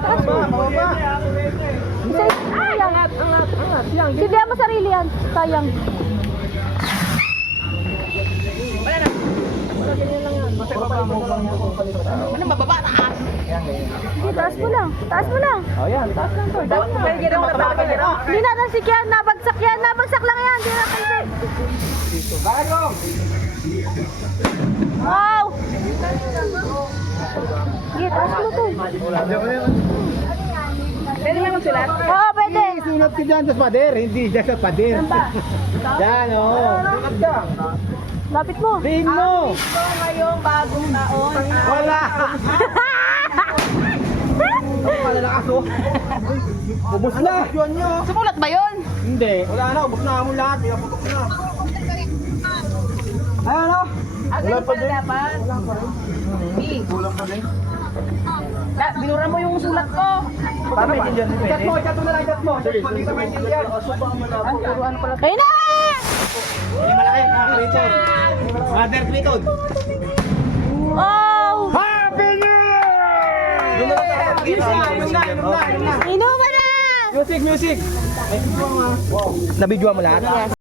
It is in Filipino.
taas mo. Sayang. Sindihan mo sarili yan. Sayang. Ano bababa taas? Hindi, taas mo lang. Taas mo lang. Oh, yan. Taas lang to. Taas mo. Hindi na tansik yan. Nabagsak yan. Nabagsak lang yan. Hindi na tansik. Wow! Sige, taas mo to. Pwede naman magsulat? Oo, pwede. Sulat ka dyan sa pader, hindi dyan sa pader. Yan, oo. Lapit mo. Tingin mo. Ito ngayong bagong taon. Wala. Malalakas, oh. Ubus na. Yun nyo. Sumulat ba yun? Hindi. Wala na, ubus na mo lahat. Pinaputok na. Ayan, oh. Wala pa din. Dapat. Kulang pa din. Binura mo yung sulat ko. Paano ba? Ikat mo, ikat mo na lang, ikat mo. Sige, sige. Kayo na! Hindi malaki, nakakaliton. Mother Triton. Wow! Happy New Year! Inom na. Inuman na! Music. Nabidyoan mo lahat?